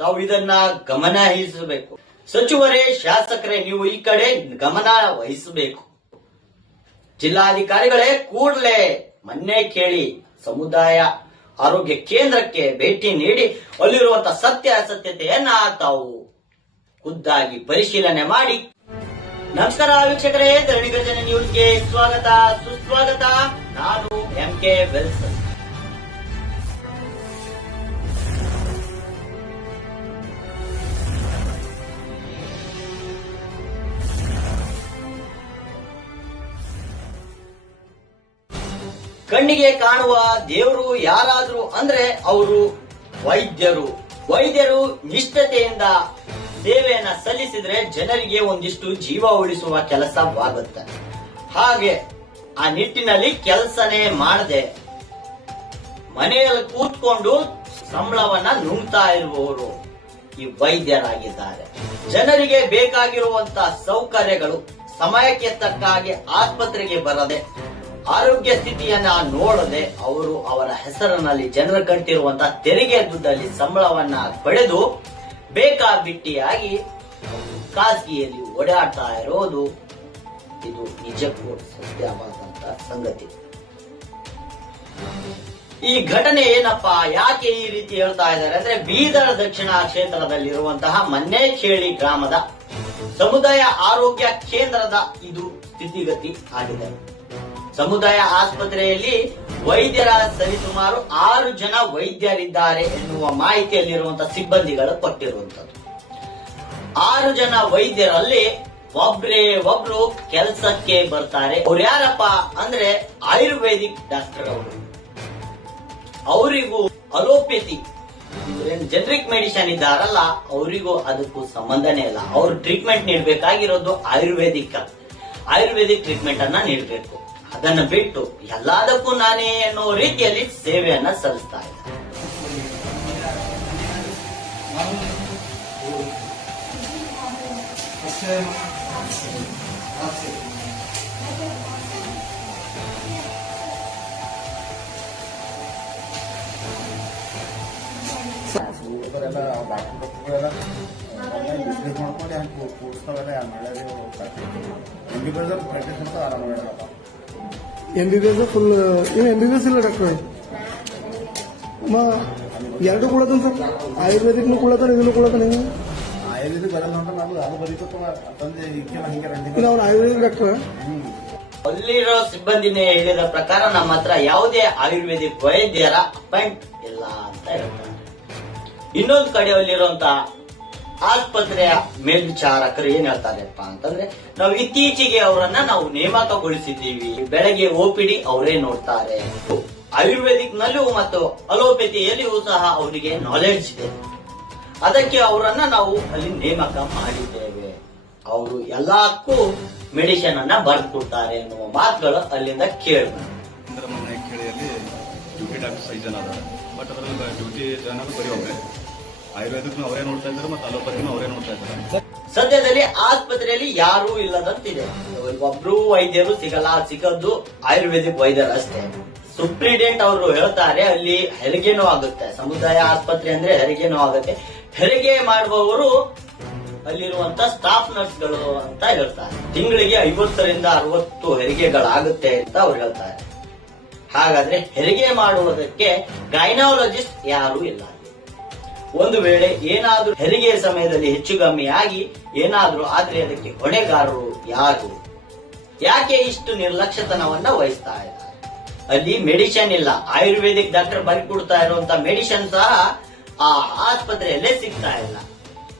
ತಾವು ಇದನ್ನ ಗಮನ ಹರಿಸಬೇಕು. ಸಚಿವರೇ, ಶಾಸಕರೇ, ನೀವು ಈ ಕಡೆ ಗಮನ ವಹಿಸಬೇಕು. ಜಿಲ್ಲಾಧಿಕಾರಿಗಳೇ, ಕೂಡಲೇ ಮೊನ್ನೆ ಕೇಳಿ ಸಮುದಾಯ ಆರೋಗ್ಯ ಕೇಂದ್ರಕ್ಕೆ ಭೇಟಿ ನೀಡಿ ಅಲ್ಲಿರುವಂತಹ ಸತ್ಯ ಅಸತ್ಯತೆಯನ್ನ ತಾವು ಖುದ್ದಾಗಿ ಪರಿಶೀಲನೆ ಮಾಡಿ. ನಮಸ್ಕಾರ ವೀಕ್ಷಕರೇ ಧರಣಿ ಗರ್ಜನೆ ನ್ಯೂಸ್ಗೆ ಸ್ವಾಗತ. ಸುಸ್ವಾಗತ. ನಾನು ಎಂ ಕೆ ಕಣ್ಣಿಗೆ ಕಾಣುವ ದೇವರು ಯಾರಾದರೂ ಅಂದ್ರೆ ಅವರು ವೈದ್ಯರು. ವೈದ್ಯರು ನಿಷ್ಠತೆಯಿಂದ ಸೇವೆಯನ್ನ ಸಲ್ಲಿಸಿದ್ರೆ ಜನರಿಗೆ ಒಂದಿಷ್ಟು ಜೀವ ಉಳಿಸುವ ಕೆಲಸವಾಗುತ್ತೆ. ಹಾಗೆ ಆ ನಿಟ್ಟಿನಲ್ಲಿ ಕೆಲಸನೇ ಮಾಡದೆ ಮನೆಯಲ್ಲಿ ಕೂತ್ಕೊಂಡು ಸಂಬಳವನ್ನ ನುಂಗ್ತಾ ಇರುವವರು ಈ ವೈದ್ಯರಾಗಿದ್ದಾರೆ. ಜನರಿಗೆ ಬೇಕಾಗಿರುವಂತಹ ಸೌಕರ್ಯಗಳು ಸಮಯಕ್ಕೆ ತಕ್ಕ ಹಾಗೆ ಆಸ್ಪತ್ರೆಗೆ ಬರದೆ ಆರೋಗ್ಯ ಸ್ಥಿತಿಯನ್ನ ನೋಡದೆ ಅವರು ಅವರ ಹೆಸರಿನಲ್ಲಿ ಜನರು ಕಟ್ಟಿರುವಂತಹ ತೆರಿಗೆ ದುಡ್ಡಲ್ಲಿ ಸಂಬಳವನ್ನ ಪಡೆದು ಬೇಕಾಬಿಟ್ಟಿಯಾಗಿ ಖಾಸಗಿಯಲ್ಲಿ ಓಡಾಡ್ತಾ ಇರೋದು ಇದು ನಿಜಕ್ಕೂ ಸತ್ಯವಾದಂತಹ ಸಂಗತಿ. ಈ ಘಟನೆ ಏನಪ್ಪಾ? ಯಾಕೆ ಈ ರೀತಿ ಹೇಳ್ತಾ ಇದ್ದಾರೆ ಅಂದ್ರೆ ಬೀದರ ದಕ್ಷಿಣ ಕ್ಷೇತ್ರದಲ್ಲಿರುವಂತಹ ಮನ್ನೇಚೇಳಿ ಗ್ರಾಮದ ಸಮುದಾಯ ಆರೋಗ್ಯ ಕೇಂದ್ರದ ಇದು ಸ್ಥಿತಿಗತಿ ಆಗಿದೆ. ಸಮುದಾಯ ಆಸ್ಪತ್ರೆಯಲ್ಲಿ ವೈದ್ಯರ ಸರಿಸುಮಾರು ಆರು ಜನ ವೈದ್ಯರಿದ್ದಾರೆ ಎನ್ನುವ ಮಾಹಿತಿಯಲ್ಲಿರುವಂತಹ ಸಿಬ್ಬಂದಿಗಳು ಕೊಟ್ಟಿರುವಂತದ್ದು. ಆರು ಜನ ವೈದ್ಯರಲ್ಲಿ ಒಬ್ರೇ ಒಬ್ರು ಕೆಲಸಕ್ಕೆ ಬರ್ತಾರೆ. ಅವ್ರು ಯಾರಪ್ಪ ಅಂದ್ರೆ ಆಯುರ್ವೇದಿಕ್ ಡಾಕ್ಟರ್ ಅವರು. ಅವರಿಗೂ ಅಲೋಪತಿ. ಜನರಿಕ್ ಮೆಡಿಸಿನ್ ಇದ್ದಾರಲ್ಲ, ಅವರಿಗೂ ಅದಕ್ಕೂ ಸಂಬಂಧನೇ ಇಲ್ಲ. ಅವ್ರು ಟ್ರೀಟ್ಮೆಂಟ್ ನೀಡಬೇಕಾಗಿರೋದು ಆಯುರ್ವೇದಿಕ್. ಆಯುರ್ವೇದಿಕ್ ಟ್ರೀಟ್ಮೆಂಟ್ ಅನ್ನ ನೀಡಬೇಕು. ಅದನ್ನ ಬಿಟ್ಟು ಎಲ್ಲದಕ್ಕೂ ನಾನೇ ಅನ್ನೋ ರೀತಿಯಲ್ಲಿ ಸೇವೆಯನ್ನ ಸಲ್ಲಿಸ್ತಾ ಬಿಸ್ನೆಸ್ ಮಾಡ್ಕೊಂಡು ಹಂಗೆ ಕೂಡಿಸ್ತಾವೆಲ್ಲ ಬಿ ಬಿ ಪ್ರಾಕ್ಟೀಸ್ ಅಂತ ಆರಾಮ ಹೇಳಪ್ಪ M B B S full ಏನು ಎಂ ಬಿ ಬಿ ಎಸ್ ಇಲ್ಲ ಡಾಕ್ಟರ್ ಮಾ ಎರಡು ಕುಳತನ ಸರ್. ಆಯುರ್ವೇದಿಕ್ನು ಕುಳತಾನೆ ಇದನ್ನು ಕುಳತಾನೆ ನೀವು ಆಯುರ್ವೇದಿಕ್ ಬರಲ್ಲ ಅಂತ ನಾನು ಅದು ಬರೀತಪ್ಪ ತಂದೆ ಈಕೆಲ್ಲ ಹಿಂಗೆ ಇಲ್ಲ ಅವ್ನು ಆಯುರ್ವೇದಿಕ್ ಡಾಕ್ಟರ್ ಅಲ್ಲಿರೋ ಸಿಬ್ಬಂದಿನೇ ಹೇಳಿದ ಪ್ರಕಾರ ನಮ್ಮ ಹತ್ರ ಯಾವುದೇ ಆಯುರ್ವೇದಿಕ್ ವೈದ್ಯರ ಅಪಾಯಿಂಟ್ ಇಲ್ಲ ಅಂತ ಹೇಳ್ತಾರೆ. ಇನ್ನೊಂದು ಕಡೆ ಅಲ್ಲಿರುವಂತ ಆಸ್ಪತ್ರೆಯ ಮೇಲ್ವಿಚಾರಕರು ಏನ್ ಹೇಳ್ತಾರೆಪ್ಪ ಅಂತಂದ್ರೆ, ನಾವು ಇತ್ತೀಚೆಗೆ ಅವರನ್ನ ನಾವು ನೇಮಕಗೊಳಿಸಿದ್ದೀವಿ. ಬೆಳಗ್ಗೆ ಓಪಿಡಿ ಅವರೇ ನೋಡ್ತಾರೆ. ಆಯುರ್ವೇದಿಕ್ ನಲ್ಲೂ ಮತ್ತು ಅಲೋಪತಿಯಲ್ಲಿಯೂ ಸಹ ಅವರಿಗೆ ನಾಲೆಡ್ಜ್ ಇದೆ. ಅದಕ್ಕೆ ಅವರನ್ನ ನಾವು ಅಲ್ಲಿ ನೇಮಕ ಮಾಡಿದ್ದೇವೆ. ಅವರು ಎಲ್ಲಕ್ಕೂ ಮೆಡಿಸಿನ್ ಅನ್ನ ಬರ್ಕೊಡ್ತಾರೆ ಎನ್ನುವ ಮಾತುಗಳು ಅಲ್ಲಿಂದ ಅದಾರೆ ಬಟ್ ಡ್ಯೂಟಿ ಜನ ಬರೀ ಆಯುರ್ವೇದಕ್ಕೂ ಅವರೇ ನೋಡ್ತಾ ಇದ್ದಾರೆ ಮತ್ತೆ ಅಲೋಪತಿನೂ ಅವರೇ ನೋಡ್ತಾ ಇದ್ದಾರೆ. ಸದ್ಯದಲ್ಲಿ ಆಸ್ಪತ್ರೆಯಲ್ಲಿ ಯಾರೂ ಇಲ್ಲದಂತಿದೆ. ಒಬ್ರು ವೈದ್ಯರು ಸಿಗಲ್ಲ, ಸಿಗದ್ದು ಆಯುರ್ವೇದಿಕ್ ವೈದ್ಯರು ಅಷ್ಟೇ. ಸುಪ್ರೀಡೆಂಟ್ ಅವರು ಹೇಳ್ತಾರೆ, ಅಲ್ಲಿ ಹೆರಿಗೆನೂ ಆಗುತ್ತೆ ಸಮುದಾಯ ಆಸ್ಪತ್ರೆ ಅಂದ್ರೆ ಹೆರಿಗೆನೂ ಆಗುತ್ತೆ ಹೆರಿಗೆ ಮಾಡುವವರು ಅಲ್ಲಿರುವಂತ ಸ್ಟಾಫ್ ನರ್ಸ್ಗಳು ಅಂತ ಹೇಳ್ತಾರೆ. ತಿಂಗಳಿಗೆ ಐವತ್ತರಿಂದ ಅರವತ್ತು ಹೆರಿಗೆಗಳಾಗುತ್ತೆ ಅಂತ ಅವ್ರು ಹೇಳ್ತಾರೆ. ಹಾಗಾದ್ರೆ ಹೆರಿಗೆ ಮಾಡುವುದಕ್ಕೆ ಗೈನಾಲಜಿಸ್ಟ್ ಯಾರು ಇಲ್ಲ. ಒಂದು ವೇಳೆ ಏನಾದ್ರೂ ಹೆರಿಗೆಯ ಸಮಯದಲ್ಲಿ ಹೆಚ್ಚು ಕಮ್ಮಿ ಆಗಿ ಏನಾದ್ರೂ ಆದ್ರೆ ಅದಕ್ಕೆ ಹೊಣೆಗಾರರು ಯಾರು? ಯಾಕೆ ಇಷ್ಟು ನಿರ್ಲಕ್ಷ್ಯತನವನ್ನ ವಹಿಸ್ತಾ ಇದ್ದಾರೆ? ಅಲ್ಲಿ ಮೆಡಿಸಿನ್ ಇಲ್ಲ. ಆಯುರ್ವೇದಿಕ್ ಡಾಕ್ಟರ್ ಬರ್ಕೊಡ್ತಾ ಇರುವಂತ ಮೆಡಿಸಿನ್ ಸಹ ಆ ಆಸ್ಪತ್ರೆಯಲ್ಲೇ ಸಿಗ್ತಾ ಇಲ್ಲ.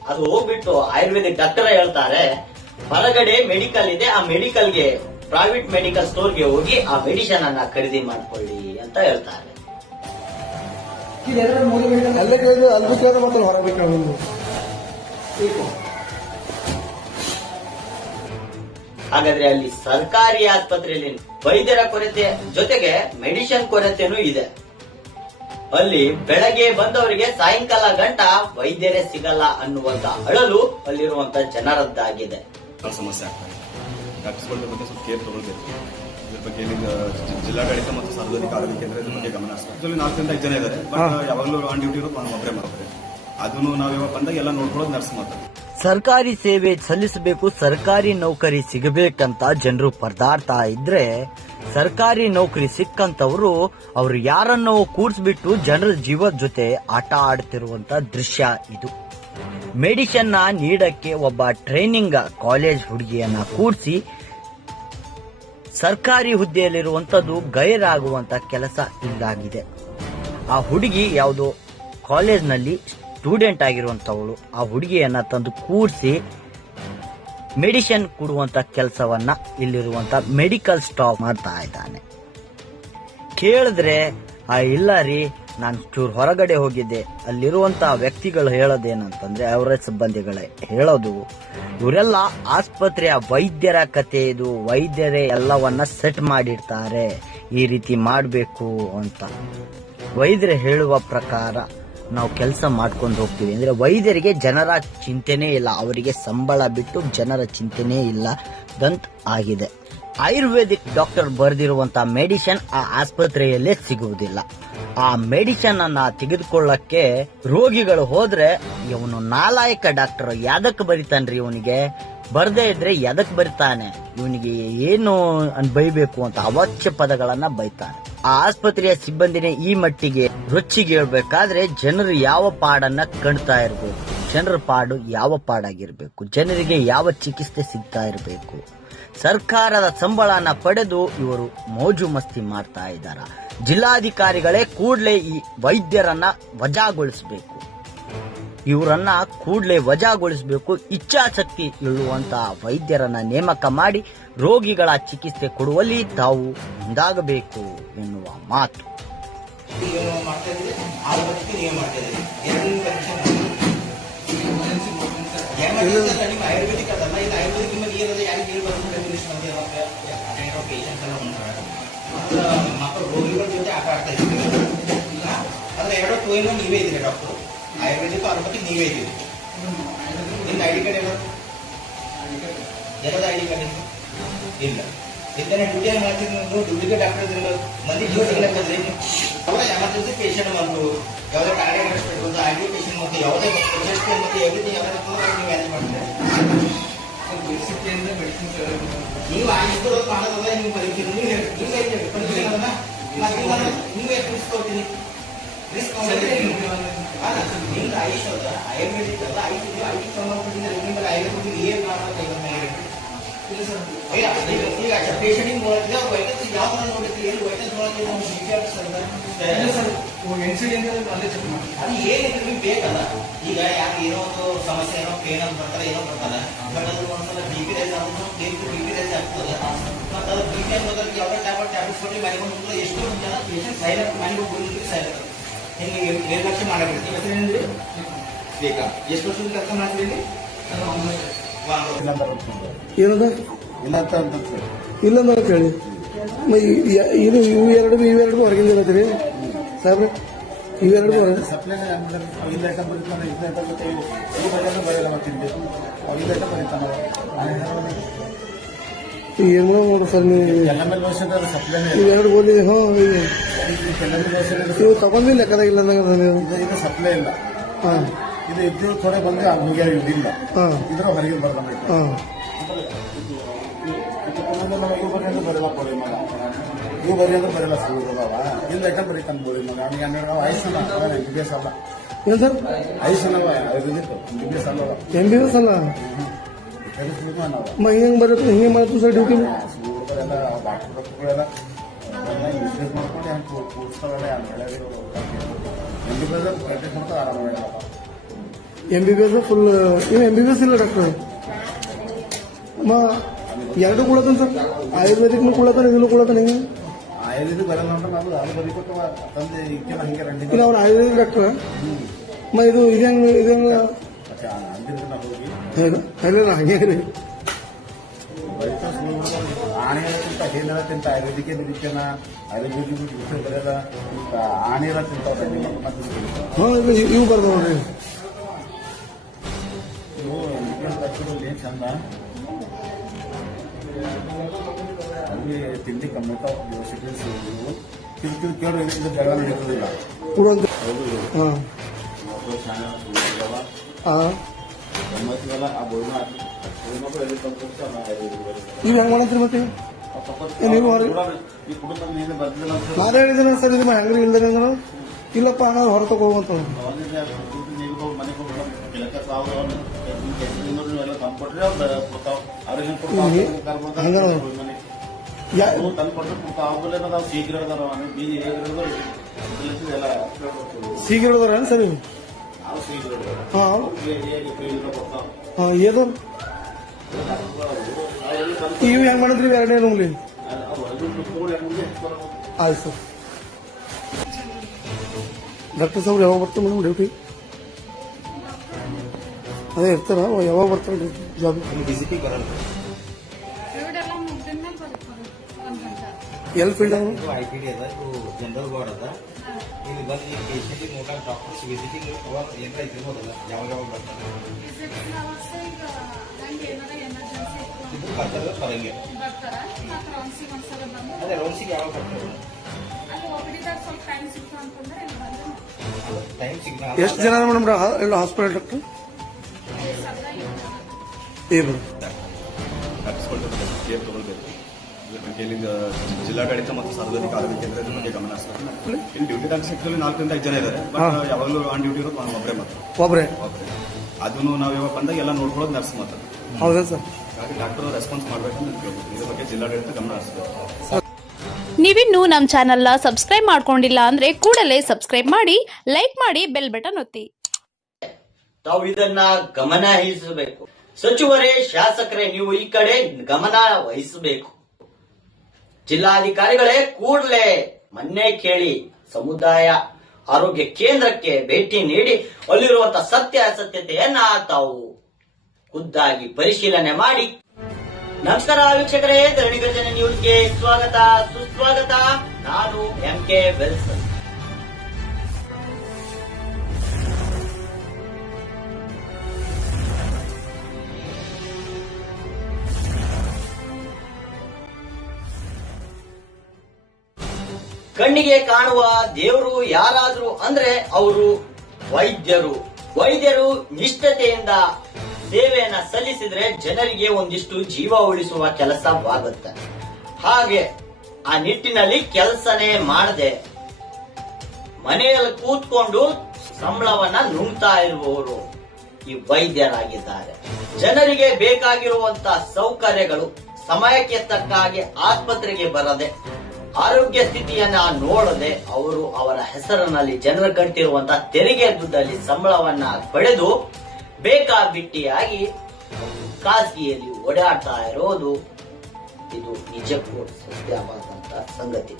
ಅದು ಹೋಗ್ಬಿಟ್ಟು ಆಯುರ್ವೇದಿಕ್ ಡಾಕ್ಟರ್ ಹೇಳ್ತಾರೆ, ಹೊರಗಡೆ ಮೆಡಿಕಲ್ ಇದೆ, ಆ ಮೆಡಿಕಲ್ಗೆ ಪ್ರೈವೇಟ್ ಮೆಡಿಕಲ್ ಸ್ಟೋರ್ಗೆ ಹೋಗಿ ಆ ಮೆಡಿಸಿನ್ ಅನ್ನ ಖರೀದಿ ಮಾಡ್ಕೊಳ್ಳಿ ಅಂತ ಹೇಳ್ತಾರೆ. ಅಲ್ಲೇ ಕೇಳಿದ್ರೆ ಅಲ್ಲಿ ಕೇಳಿದ್ರೆ ಮತ್ತೆ ಹೊರಗೆ ಬೇಕಾಗ ಹಾಗಾದ್ರೆ ಅಲ್ಲಿ ಸರ್ಕಾರಿ ಆಸ್ಪತ್ರೆಯಲ್ಲಿ ವೈದ್ಯರ ಕೊರತೆ ಜೊತೆಗೆ ಮೆಡಿಸಿನ್ ಕೊರತೆನೂ ಇದೆ. ಅಲ್ಲಿ ಬೆಳಗ್ಗೆ ಬಂದವರಿಗೆ ಸಾಯಂಕಾಲ ಗಂಟ ವೈದ್ಯರೇ ಸಿಗಲ್ಲ ಅನ್ನುವಂತ ಅಳಲು ಅಲ್ಲಿರುವಂತ ಜನರದ್ದಾಗಿದೆ. ಸಮಸ್ಯೆ ಆಗ್ತಾ ಇದೆ. ಡಾಕ್ಟರ್ಸ್ಗಳ ಬಗ್ಗೆ ಸ್ವಲ್ಪ ಕೇರ್ ತಗೊಳ್ಬೇಕು. ಬಗ್ಗೆ ಜಿಲ್ಲಾಡಳಿತ ಮತ್ತು ಸಾರ್ವಜನಿಕ ಆರೋಗ್ಯ ಕೇಂದ್ರದ ಬಗ್ಗೆ ಗಮನ. Actually ನಾಲ್ಕರಿಂದ ಐದು ಜನ ಇದ್ದಾರೆ. ಬಟ್ ಯಾವಾಗಲೂ ಆನ್ ಡ್ಯೂಟಿ ಇರೋದು ನಾನು ಒಬ್ಬರೇ ಮಾಡ್ತಾರೆ. ಅದನ್ನು ನಾವು ಯಾವಾಗ ಬಂದಾಗ ಎಲ್ಲ ನೋಡ್ಕೊಳ್ಳೋದು ನರ್ಸ್ ಮಾಡ್ತಾರೆ ಸರ್ಕಾರಿ ಸೇವೆ ಸಲ್ಲಿಸಬೇಕು ಸರ್ಕಾರಿ ನೌಕರಿ ಸಿಗಬೇಕಂತ ಜನರು ಪರದಾಡ್ತಾ ಇದ್ರೆ ಸರ್ಕಾರಿ ನೌಕರಿ ಸಿಕ್ಕಂತವರು ಅವರು ಯಾರನ್ನೋ ಕೂರಿಸ್ಬಿಟ್ಟು ಜನರ ಜೀವದ ಜೊತೆ ಆಟ ಆಡ್ತಿರುವಂತ ದೃಶ್ಯ ಇದು. ಮೆಡಿಷನ್ನ ನ ನೀಡಕ್ಕೆ ಒಬ್ಬ ಟ್ರೈನಿಂಗ್ ಕಾಲೇಜ್ ಹುಡುಗಿಯನ್ನ ಕೂಡಿಸಿ ಸರ್ಕಾರಿ ಹುದ್ದೆಯಲ್ಲಿರುವಂತದ್ದು ಗೈರಾಗುವಂತ ಕೆಲಸ ಇದಾಗಿದೆ. ಆ ಹುಡುಗಿ ಯಾವುದೋ ಕಾಲೇಜ್ನಲ್ಲಿ ಸ್ಟೂಡೆಂಟ್ ಆಗಿರುವಂತವಳು ಆ ಹುಡುಗಿಯನ್ನ ತಂದು ಕೂರಿಸಿ ಮೆಡಿಸಿನ್ ಕೊಡುವಂತ ಕೆಲಸವನ್ನ ಇಲ್ಲಿರುವಂತ ಮೆಡಿಕಲ್ ಸ್ಟಾಫ್ ಮಾಡ್ತಾ ಇದ್ದಾನೆ. ಕೇಳಿದ್ರೆ, ಆ, ಇಲ್ಲ ರೀ ನಾನು ಚೂರು ಹೊರಗಡೆ ಹೋಗಿದ್ದೆ. ಅಲ್ಲಿರುವಂತ ವ್ಯಕ್ತಿಗಳು ಹೇಳೋದೇನಂತಂದ್ರೆ ಅವರ ಸಿಬ್ಬಂದಿಗಳೇ. ಹೇಳೋದು, ಇವರೆಲ್ಲ ಆಸ್ಪತ್ರೆಯ ವೈದ್ಯರ ಕತೆ ಇದು. ವೈದ್ಯರೇ ಎಲ್ಲವನ್ನ ಸೆಟ್ ಮಾಡಿರ್ತಾರೆ. ಈ ರೀತಿ ಮಾಡಬೇಕು ಅಂತ. ವೈದ್ಯರು ಹೇಳುವ ಪ್ರಕಾರ ನಾವು ಕೆಲಸ ಮಾಡ್ಕೊಂಡು ಹೋಗ್ತೀವಿ. ಅಂದ್ರೆ ವೈದ್ಯರಿಗೆ ಜನರ ಚಿಂತೆನೇ ಇಲ್ಲ. ಅವರಿಗೆ ಸಂಬಳ ಬಿಟ್ಟು ಜನರ ಚಿಂತೆನೇ ಇಲ್ಲ. ದಂತ್ ಆಗಿದೆ. ಆಯುರ್ವೇದಿಕ್ ಡಾಕ್ಟರ್ ಬರೆದಿರುವಂತ ಮೆಡಿಸಿನ್ ಆ ಆಸ್ಪತ್ರೆಯಲ್ಲೇ ಸಿಗುವುದಿಲ್ಲ. ಆ ಮೆಡಿಸಿನ್ ಅನ್ನ ತೆಗೆದುಕೊಳ್ಳಕ್ಕೆ ರೋಗಿಗಳು ಹೋದ್ರೆ ಇವನು ನಾಲಾಯಕ ಡಾಕ್ಟರ್ ಯಾದಕ್ ಬರಿತಾನ್ರಿ ಇವನಿಗೆ? ಬರ್ದೇ ಇದ್ರೆ ಎದಕ್ ಬರಿತಾನೆ? ಇವನಿಗೆ ಏನು ಬೈಬೇಕು ಅಂತ ಅವಾಚ್ಯ ಪದಗಳನ್ನ ಬೈತಾನೆ ಆ ಆಸ್ಪತ್ರೆಯ ಸಿಬ್ಬಂದಿನೇ ಈ ಮಟ್ಟಿಗೆ ರುಚಿಗೆ ಹೇಳ್ಬೇಕಾದ್ರೆ ಜನರು ಯಾವ ಪಾಡನ್ನ ಕಣ್ತಾ ಇರಬೇಕು? ಜನರ ಪಾಡು ಯಾವ ಪಾಡಾಗಿರ್ಬೇಕು? ಜನರಿಗೆ ಯಾವ ಚಿಕಿತ್ಸೆ ಸಿಗ್ತಾ ಇರಬೇಕು? ಸರ್ಕಾರದ ಸಂಬಳನ ಪಡೆದು ಇವರು ಮೋಜು ಮಸ್ತಿ ಮಾಡ್ತಾ ಇದ್ದಾರ. ಜಿಲ್ಲಾಧಿಕಾರಿಗಳೇ ಕೂಡಲೇ ಈ ವೈದ್ಯರನ್ನ ವಜಾಗೊಳಿಸಬೇಕು. ಇವರನ್ನ ಕೂಡಲೇ ವಜಾಗೊಳಿಸಬೇಕು, ಇಚ್ಛಾಶಕ್ತಿ ಇಳುವಂತಹ ವೈದ್ಯರನ್ನ ನೇಮಕ ಮಾಡಿ ರೋಗಿಗಳ ಚಿಕಿತ್ಸೆ ಕೊಡುವಲ್ಲಿ ತಾವು ಮುಂದಾಗಬೇಕು ಎನ್ನುವ ಮಾತು. ಏನು ಎರಡೋ ಟೋಯಿನೋ ನೀವೇ ಇದ್ದೀರಿ ಡಾಕ್ಟರ್. ಆಯುರ್ವೇದಿಕ್ ಆರೋಪಕ್ಕೆ ನೀವೇ ಇದ್ದೀರಿ. ನಿಮ್ದು ಐ ಡಿ ಕಾರ್ಡ್ ಎಲ್ಲ ಎಲ್ಲದ ಐ ಡಿ ಕಾರ್ಡ್ ಇಲ್ಲ. ಇದನ್ನ ಡ್ಯೂಟಿ ಮಾಡ್ತೀನಿ ನೀವು? ಡ್ಯೂಟಿಗೆ ಡಾಕ್ಟರ್ ಇದ್ರಲ್ಲ ಮಂದಿ ಡ್ಯೂಟಿ ಅವರ ಎಮರ್ಜೆನ್ಸಿ ಪೇಷಂಟ್ ಬಂದು, ಯಾವುದೇ ಕಾರ್ಡಿಯಕ್ ಹಾಸ್ಪಿಟಲ್ ಬಂದು ಐ ಡಿ ಪೇಷಂಟ್ ಮತ್ತು ಯಾವುದೇ ಚೆಸ್ಟ್ ಮತ್ತು ಎವ್ರಿಥಿಂಗ್ ಯಾವ ನೀವು ಮ್ಯಾನೇಜ್ ಮಾಡ್ತೀರಿ? ನೀವು ಆಗಿದ್ದು ಮಾಡೋದಲ್ಲ ನೀವು ಬರೀತೀರಿ. ನೀವು ನೀವು ನೀವು ಅದನ್ನ ಅಲ್ಲ ನಿಮ್ದು ಆಯುಷ್ ಅದ ಆಯುರ್ವೇದಿಕ್ ಅಲ್ಲ ಆಯುಷ್ ಇದು ಆಯುಷ್ ಸಂಬಂಧಪಟ್ಟಿದ್ರೆ ನಿಮ್ಮಲ್ಲಿ ಆಯುರ್ವೇದಿಕ್ ಏನು ಇಲ್ಲ ಇಲ್ಲ ಈಗ ಈಗ ಪೇಷಂಟಿಗೆ ನೋಡಿದ್ರೆ ವೈದ್ಯರು ಯಾವ ಥರ ಏನು ವೈದ್ಯರು ನೋಡಿದ್ರೆ ನಾವು ವಿಚಾರಿಸ್ ಅದು ಏನಿದ್ರು ನಿಮ್ಗೆ ಬೇಕಲ್ಲ. ಈಗ ಯಾಕೆ ಏನೋ ಒಂದು ಸಮಸ್ಯೆ ಏನೋ ಪೇನ್ ಅಂತ ಬರ್ತಾರೆ ಏನೋ ಬರ್ತಾರೆ ಬಟ್ ಅದು ಒಂದ್ಸಲ ಬಿ ಪಿ ರೈಸ್ ಆಗುತ್ತೆ ಪಿ ಬಿ ಪಿ ರೈಸ್ ಆಗ್ತದೆ. ಮತ್ತು ಅದು ಬಿ ಪಿ ಅನ್ನೋದ್ರಲ್ಲಿ ಯಾವುದೇ ಟ್ಯಾಬ್ಲೆಟ್ ಟ್ಯಾಬ್ಲೆಟ್ಸ್ ಕೊಟ್ಟು ಮನೆಗೆ ಎಷ್ಟೋ ಜನ ಪೇಷಂಟ್ ಸೈಲೆಂಟ್ ಮನೆಗೆ ಬಂದಿದ್ರೆ ಸೈಲೆಂಟ್ ಹಿಂಗೆ ನಿರ್ಲಕ್ಷ್ಯ ಮಾಡಬೇಕು? ಹೆಸರು ಏನಿದೆ ಬೇಕಾ? ಎಷ್ಟು ವರ್ಷದ ಕೆಲಸ ಮಾಡ್ತೀರಿ. ಏನದ ಇಲ್ಲ? ಅಂತ ಅನ್ಸುತ್ತೆ. ಇಲ್ಲ ಅಂತ ಹೇಳಿ ಯ- ಇದು ಇವು ಎರಡು ಇವೆರಡು ಹೊರಗಿಂದ ಇರತ್ತೀರಿ? ಸಾಹೇಬ್ರೆ ಇವೆರಡು ಬರೀತಾನೆ. ಏನು ನೋಡ್ರಿ ಸರ್ ನೀವು ಇವೆರಡು ಓದಿ ಹ್ಞೂ ಇದು. ಎಲ್ಲ ಮೇಲೆ ವರ್ಷದ ಇವು ತಗೊಂಡಿ ಲೆಕ್ಕದಾಗಿಲ್ಲ ಅಂದಂಗ ನೀವು. ಇದು ಸಪ್ಲೈ ಇಲ್ಲ. ಹಾಂ. ಇದು ಇದ್ದು ಥೋಡೆ ಬಂದು ಹೋಗಿ ಇಲ್ಲ. ಹಾಂ. ಇದ್ರ ಹೊರಗೆ ಬರ್ದಂಗೆ ಹಾಂ. ಇವು ಬರೀ ಅಂದ್ರೆ ಬರಲ್ಲ ಕೊಡಿ ಮಗ ಇವು ಬರೀ ಅಂದ್ರೆ ಬರಲ್ಲ ಸುಳ್ಳುದವ ಇಲ್ಲಿ ಐಟಮ್ ಬರೀತಾನೆ ಬೋಡಿ ಮಗ. ಅವ್ನಿಗೆ ಹನ್ನೆರಡು ಐಸನ ಎಂ ಬಿ ಬಿ ಎಸ್ ಅಲ್ಲ. ಏನು ಸರ್? ಐಸನವ ಆಯುರ್ವೇದಿಕ್ ಎಂ ಬಿ ಎಸ್ ಅಲ್ಲ ನಾವು ಎಂ ಬಿ ಬಿ ಎಸ್ ಮಾಡ್ತಾ ಆರಾಮಾಗಿ M B B S full ಏನು ಎಂ ಬಿ ಬಿ ಎಸ್ ಇಲ್ಲ ಡಾಕ್ಟರ್ ಮಾ ಎರಡು ಕೊಡತಾನೆ ಸರ್ ಆಯುರ್ವೇದಿಕ್ನು ಕೊಡತಾನೆ ಇದನ್ನು ಕೊಡತಾನೆ ಹಿಂಗೆ? ಆಯುರ್ವೇದಿಕ್ ಬರಲ್ಲ ಅದು ಬರೀ ತಂದೆ ಇಲ್ಲ ಆಯುರ್ವೇದಿಕ್ ಡಾಕ್ಟರ್ ಮ ಇದು ಇದು ಹೆಂಗೆ? ಇದು ಹೆಂಗೆ ಮತ್ತೆ ಅಂದಿನ ನಾವು ಹೋಗಿ ಹೇಗ ಇಲ್ಲ ಹಂಗೆ ರೀ ಬೈತಾ ಸುಳ್ಳು ಆಣೆ ತಿಂತ ಹೇಳ ತಿಂತ ಆಯುರ್ವೇದಿಕ್ ಬರೀತಾನ ಆಯುರ್ವೇದಿಕ್ ಜ್ಯೂಸ್ ಬರೆಯಲ್ಲ ಆಣೆ ಎಲ್ಲ ತಿಂತಾವ್ರೆ ಮತ್ತೆ ಹಾಂ ಇದು ಇವು ಬರ್ತಾವ ನೋಡ್ರಿ ಇವು ಡಾಕ್ಟರ್ ಏನ್ ಚಂದ ಅಲ್ಲಿ ತಿಂಡಿ ಕಮ್ಮಿ ಯೂನಿವರ್ಸಿಟೀಸ್ ಇವು ತಿಂದು ಕೇಳಿ ಇದು ಬೆಳವಣಿಗೆ ಇರೋದಿಲ್ಲ ಕೊಡುವಂತ ಹೌದು ನಾವು ಹೆಂಗ್ ಮಾಡಂತ್ರಿ ಮತ್ತೆ? ನೀವು ನಾನು ಹೇಳಿದ್ದೇನೆ ಸರ್ ಇದು ಹೆಂಗ್ರಿ ಇಲ್ದೇನೆ ಅಂದ್ರೆ ಇಲ್ಲಪ್ಪ ನಾವು ಹೊರ ತಗೋಂತ ಅವಾಗಿಂದ ಡ್ಯೂಟಿ ನೀವು ಹೋಗಿ ಮನೆಗೆ ಹೋಗಿ ಕೆಲಸ ಸಾವಿರ ಎಲ್ಲ ತಂದ್ಕೊಟ್ರೆ ಅವ್ರು. ಕೊಡ್ತಾವ ಅವ್ರಿಗೆ ಕೊಡ್ತಾವ ಹಂಗಾರ ಯಾ ನೀವು ತಂದು ಕೊಟ್ಟರೆ ಕೊಡ್ತಾವ ಆಮೇಲೆ ನಾವು ಶೀಘ್ರ ಅದಾರ ಬೀಜ ಹೇಗಿರೋದು ಎಲ್ಲ ಸೀಗ ಹೇಳಿದಾರ ಏನ್ ಸರ್ ನಾವು? ಶೀಘ್ರ ಹಾ ಕೊಡ್ತಾವ ಹಾ ಏದು ಇವು ಹೆಂಗ್ ಮಾಡಿದ್ರಿ ಎರಡನೇ ರೂಮ್ಲಿ ಆಯ್ತು ಸರ್ ಡಾಕ್ಟರ್ ಸಾಹೇಬ್ರು ಯಾವಾಗ ಬರ್ತಾರೆ ಮೇಡಮ್ ಡ್ಯೂಟಿ ಅದೇ ಇರ್ತಾರ ಯಾವಾಗ ಬರ್ತಾರೆ ಡ್ಯೂಟಿ ಜಾಬ್ ಡಿಸಿಪಿ ಬರಲ್ಲ ಇವಡೆಲ್ಲ ಮುಗ್ದಿದ್ಮೇಲೆ ಬರ್ತಾರೆ ಒಂದ್ ಗಂಟೆ ಎಲ್ಲಿ ಫೀಲ್ಡ್ ಅವರು ಇದು ಐ ಪಿ ಡಿ ಅದ ಇದು ಜನರಲ್ ವಾರ್ಡ್ ಅದ ಇಲ್ಲಿ ಬಂದು ಈ ಪೇಷಂಟಿಗೆ ನೋಡಾಕ ಡಾಕ್ಟರ್ಸ್ ವಿಸಿಟಿಂಗ್ ಅವಾಗ ಏನಾರ ಇದ್ದಿರ್ಬೋದಲ್ಲ ಯಾವಾಗ ಯಾವಾಗ ಬರ್ತಾರೆ ಬರ್ತಾರೆ ಯಾವಾಗ ಬರ್ತಾರೆ ಇಲ್ಲಿ ಎಷ್ಟು ಜನ ಮೇಡಮ್ ಎಲ್ಲ ಹಾಸ್ಪಿಟಲ್ ಡಾಕ್ಟರ್ ಏನು ಕೇರ್ ಇಲ್ಲಿಂದ ಜಿಲ್ಲಾಡಳಿತ ಮತ್ತು ಸಾರ್ವಜನಿಕ ಆರೋಗ್ಯ ಕೇಂದ್ರದ ಬಗ್ಗೆ ಗಮನ ಹರಿಸ್ಬೇಕು. ಇಲ್ಲಿ ಡ್ಯೂಟಿ ಡಾಕ್ಟರ್ ಸೆಕ್ಟರ್ ನಾಲ್ಕರಿಂದ ಐದು ಜನ ಇದ್ದಾರೆ ಬಟ್ ಯಾವಾಗಲೂ ಆನ್ ಡ್ಯೂಟಿ ಇರೋದು ನಾನು ಒಬ್ಬರೇ ಮಾತ್ರ. ಒಬ್ರೆ. ಒಬ್ಬರೇ ಅದನ್ನು ನಾವು ಯಾವಾಗ ಬಂದಾಗ ಎಲ್ಲ ನೋಡ್ಕೊಳ್ಳೋದು ನರ್ಸ್ ಮಾತ್ರ. ಹೌದಾ ಸರ್? ಹಾಗಾಗಿ ಡಾಕ್ಟರ್ ರೆಸ್ಪಾನ್ಸ್ ಮಾಡ್ಬೇಕಂತ ಇದ್ರ ಬಗ್ಗೆ ಜಿಲ್ಲಾಡಳಿತ ಗಮನ ಹರಿಸ್ಬೇಕು. ನೀವಿನ್ನೂ ನಮ್ಮ ಚಾನೆಲ್ನ ಸಬ್ಸ್ಕ್ರೈಬ್ ಮಾಡ್ಕೊಂಡಿಲ್ಲ ಅಂದ್ರೆ ಕೂಡಲೇ ಸಬ್ಸ್ಕ್ರೈಬ್ ಮಾಡಿ ಲೈಕ್ ಮಾಡಿ ಬೆಲ್ ಬಟನ್ ಒತ್ತಿ. ತಾವು ಇದನ್ನ ಗಮನ ಹರಿಸಬೇಕು. ಸಚಿವರೇ ಶಾಸಕರೇ ನೀವು ಈ ಕಡೆ ಗಮನ ವಹಿಸಬೇಕು. ಜಿಲ್ಲಾಧಿಕಾರಿಗಳೇ ಕೂಡಲೇ ಮೊನ್ನೆ ಕೇಳಿ ಸಮುದಾಯ ಆರೋಗ್ಯ ಕೇಂದ್ರಕ್ಕೆ ಭೇಟಿ ನೀಡಿ ಅಲ್ಲಿರುವಂತಹ ಸತ್ಯ ಅಸತ್ಯತೆಯನ್ನ ತಾವು ಖುದ್ದಾಗಿ ಪರಿಶೀಲನೆ ಮಾಡಿ. ನಮಸ್ಕಾರ ವೀಕ್ಷಕರೇ ಧರಣಿ ನ್ಯೂಸ್ಗೆ ಸ್ವಾಗತ. ಸುಸ್ವಾಗತ. ನಾನು ಎಂ ಕೆ ವೆಲ್ಸನ್ ಕಣ್ಣಿಗೆ ಕಾಣುವ ದೇವರು ಯಾರಾದ್ರು ಅಂದ್ರೆ ಅವರು ವೈದ್ಯರು. ವೈದ್ಯರು ನಿಷ್ಠತೆಯಿಂದ ಸೇವೆಯನ್ನ ಸಲ್ಲಿಸಿದ್ರೆ ಜನರಿಗೆ ಒಂದಿಷ್ಟು ಜೀವ ಉಳಿಸುವ ಕೆಲಸವಾಗುತ್ತೆ. ಹಾಗೆ ಆ ನಿಟ್ಟಿನಲ್ಲಿ ಕೆಲಸನೇ ಮಾಡದೆ ಮನೆಯಲ್ಲಿ ಕೂತ್ಕೊಂಡು ಸಂಬಳವನ್ನ ನುಂಗ್ತಾ ಇರುವವರು ಈ ವೈದ್ಯರಾಗಿದ್ದಾರೆ. ಜನರಿಗೆ ಬೇಕಾಗಿರುವಂತ ಸೌಕರ್ಯಗಳು ಸಮಯಕ್ಕೆ ತಕ್ಕ ಹಾಗೆ ಆಸ್ಪತ್ರೆಗೆ ಬರದೆ ಆರೋಗ್ಯ ಸ್ಥಿತಿಯನ್ನ ನೋಡದೆ ಅವರು ಅವರ ಹೆಸರಿನಲ್ಲಿ ಜನರ ಕಟ್ಟಿರುವಂತ ತೆರಿಗೆ ದುಡ್ಡಲ್ಲಿ ಸಂಬಳವನ್ನ ಪಡೆದು ಬೇಕಾಬಿಟ್ಟಿಯಾಗಿ ಖಾಸಗಿಯಲ್ಲಿ ಓಡಾಡ್ತಾ ಇರೋದು ಇದು ನಿಜಕ್ಕೂ ಸತ್ಯವಾದಂತ ಸಂಗತಿ.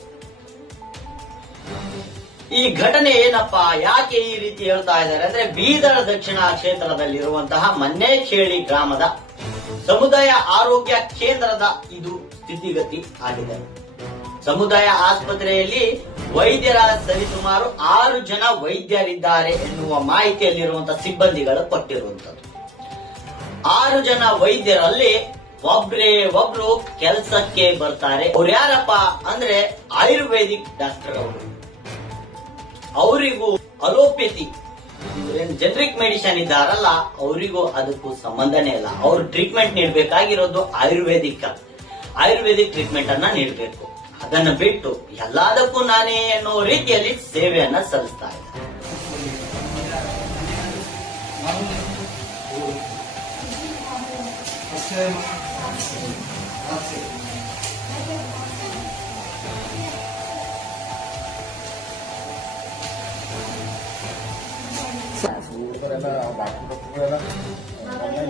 ಈ ಘಟನೆ ಏನಪ್ಪಾ? ಯಾಕೆ ಈ ರೀತಿ ಹೇಳ್ತಾ ಇದ್ದಾರೆ ಅಂದ್ರೆ ಬೀದರ ದಕ್ಷಿಣ ಕ್ಷೇತ್ರದಲ್ಲಿರುವಂತಹ ಮನ್ನೇಚೇಳಿ ಗ್ರಾಮದ ಸಮುದಾಯ ಆರೋಗ್ಯ ಕೇಂದ್ರದ ಇದು ಸ್ಥಿತಿಗತಿ ಆಗಿದೆ. ಸಮುದಾಯ ಆಸ್ಪತ್ರೆಯಲ್ಲಿ ವೈದ್ಯರ ಸರಿಸುಮಾರು ಆರು ಜನ ವೈದ್ಯರಿದ್ದಾರೆ ಎನ್ನುವ ಮಾಹಿತಿಯಲ್ಲಿರುವಂತಹ ಸಿಬ್ಬಂದಿಗಳು ಕೊಟ್ಟಿರುವಂತದ್ದು ಆರು ಜನ ವೈದ್ಯರಲ್ಲಿ ಒಬ್ರೇ ಒಬ್ರು ಕೆಲಸಕ್ಕೆ ಬರ್ತಾರೆ. ಅವ್ರು ಯಾರಪ್ಪ ಅಂದ್ರೆ ಆಯುರ್ವೇದಿಕ್ ಡಾಕ್ಟರ್ ಅವರು. ಅವರಿಗೂ ಅಲೋಪತಿ. ಜೆನರಿಕ್ ಜನರಿಕ್ ಮೆಡಿಸಿನ್ ಇದ್ದಾರಲ್ಲ, ಅವರಿಗೂ ಅದಕ್ಕೂ ಸಂಬಂಧನೇ ಇಲ್ಲ. ಅವರು ಟ್ರೀಟ್ಮೆಂಟ್ ನೀಡಬೇಕಾಗಿರೋದು ಆಯುರ್ವೇದಿಕ್. ಆಯುರ್ವೇದಿಕ್ ಟ್ರೀಟ್ಮೆಂಟ್ ಅನ್ನ ನೀಡಬೇಕು. ಅದನ್ನ ಬಿಟ್ಟು ಎಲ್ಲದಕ್ಕೂ ನಾನೇ ಅನ್ನೋ ರೀತಿಯಲ್ಲಿ ಸೇವೆಯನ್ನ ಸಲ್ಲಿಸ್ತಾ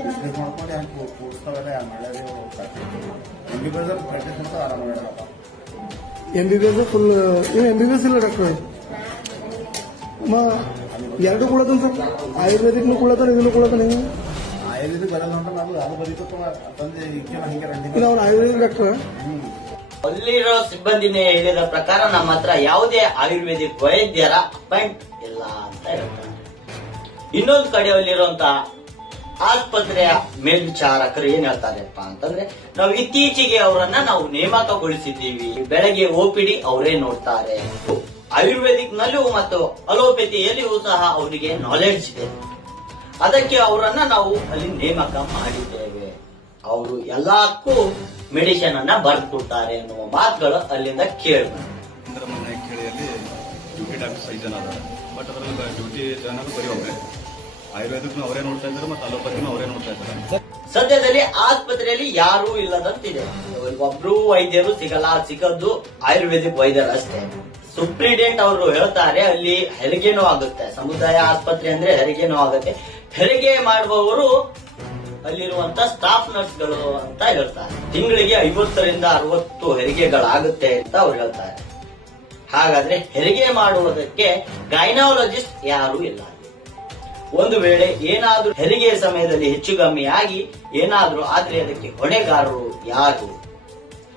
ಬಿಸ್ನೆಸ್ ಮಾಡ್ಕೊಂಡು ಹಂಗೆ ಬಿ ಬಿ ಎಸ್ ಪ್ರಾಕ್ಟೀಸ್ ಅಂತ ಆರಾಮ M B B S full ನೀವು ಎಂ ಬಿ ಬಿ ಎಸ್ ಇಲ್ಲ ಡಾಕ್ಟರ್ ಅಮ್ಮ ಎರಡು ಕುಳತನ ಸರ್ ಆಯುರ್ವೇದಿಕ್ನು ಕೂಡ ಇದನ್ನು ಆಯುರ್ವೇದಿಕ್ ಬರಲ್ಲ ಅಂತ ನಾವು ಅದು ಬರೀತಪ್ಪ ಹಿಂಗೆ ಇಲ್ಲ ಅವ್ರು ಆಯುರ್ವೇದಿಕ್ ಡಾಕ್ಟರ್ ಅಲ್ಲಿರೋ ಸಿಬ್ಬಂದಿನೇ ಹೇಳಿದ ಪ್ರಕಾರ ನಮ್ಮ ಹತ್ರ ಯಾವುದೇ ಆಯುರ್ವೇದಿಕ್ ವೈದ್ಯರ ಅಪಾಯಿಂಟ್ ಇಲ್ಲ ಅಂತ ಹೇಳ್ತಾರೆ. ಇನ್ನೊಂದು ಕಡೆಯಲ್ಲಿರುವಂತ ಆಸ್ಪತ್ರೆಯ ಮೇಲ್ವಿಚಾರಕರು ಏನ್ ಹೇಳ್ತಾರೆಪ್ಪ ಅಂತಂದ್ರೆ, ನಾವು ಇತ್ತೀಚೆಗೆ ಅವರನ್ನ ನಾವು ನೇಮಕಗೊಳಿಸಿದ್ದೀವಿ. ಬೆಳಗ್ಗೆ ಓಪಿಡಿ ಅವರೇ ನೋಡ್ತಾರೆ. ಆಯುರ್ವೇದಿಕ್ ನಲ್ಲೂ ಮತ್ತು ಅಲೋಪತಿಯಲ್ಲಿಯೂ ಸಹ ಅವರಿಗೆ ನಾಲೆಡ್ಜ್ ಇದೆ. ಅದಕ್ಕೆ ಅವರನ್ನ ನಾವು ಅಲ್ಲಿ ನೇಮಕ ಮಾಡಿದ್ದೇವೆ. ಅವರು ಎಲ್ಲಕ್ಕೂ ಮೆಡಿಸಿನ್ ಅನ್ನ ಬರ್ಕೊಡ್ತಾರೆ ಅನ್ನುವ ಮಾತುಗಳು ಅಲ್ಲಿಂದ ಕೇಳಿಯಲ್ಲಿ ಡ್ಯೂಟಿ ಆಯುರ್ವೇದಕ್ಕೂ ಅವರೇ ನೋಡ್ತಾ ಇದ್ದಾರೆ ಮತ್ತೆ ಅಲೋಪತಿನೂ ಅವರೇ ನೋಡ್ತಾ ಇದ್ದಾರೆ. ಸದ್ಯದಲ್ಲಿ ಆಸ್ಪತ್ರೆಯಲ್ಲಿ ಯಾರೂ ಇಲ್ಲದಂತಿದೆ. ಒಬ್ರು ವೈದ್ಯರು ಸಿಗಲ್ಲ, ಸಿಗದ್ದು ಆಯುರ್ವೇದಿಕ್ ವೈದ್ಯರು ಅಷ್ಟೇ. ಸುಪ್ರೀಡೆಂಟ್ ಅವರು ಹೇಳ್ತಾರೆ, ಅಲ್ಲಿ ಹೆರಿಗೆನೂ ಆಗುತ್ತೆ ಸಮುದಾಯ ಆಸ್ಪತ್ರೆ ಅಂದ್ರೆ ಹೆರಿಗೆನೂ ಆಗುತ್ತೆ ಹೆರಿಗೆ ಮಾಡುವವರು ಅಲ್ಲಿರುವಂತ ಸ್ಟಾಫ್ ನರ್ಸ್ಗಳು ಅಂತ ಹೇಳ್ತಾರೆ. ತಿಂಗಳಿಗೆ ಐವತ್ತರಿಂದ ಅರವತ್ತು ಹೆರಿಗೆಗಳಾಗುತ್ತೆ ಅಂತ ಅವ್ರು ಹೇಳ್ತಾರೆ. ಹಾಗಾದ್ರೆ ಹೆರಿಗೆ ಮಾಡುವುದಕ್ಕೆ ಗೈನಾಲಜಿಸ್ಟ್ ಯಾರು ಇಲ್ಲ. ಒಂದು ವೇಳೆ ಏನಾದರೂ ಹೆರಿಗೆಯ ಸಮಯದಲ್ಲಿ ಹೆಚ್ಚು ಕಮ್ಮಿ ಆಗಿ ಏನಾದ್ರೂ ಆದ್ರೆ ಅದಕ್ಕೆ ಹೊಣೆಗಾರರು ಯಾರು?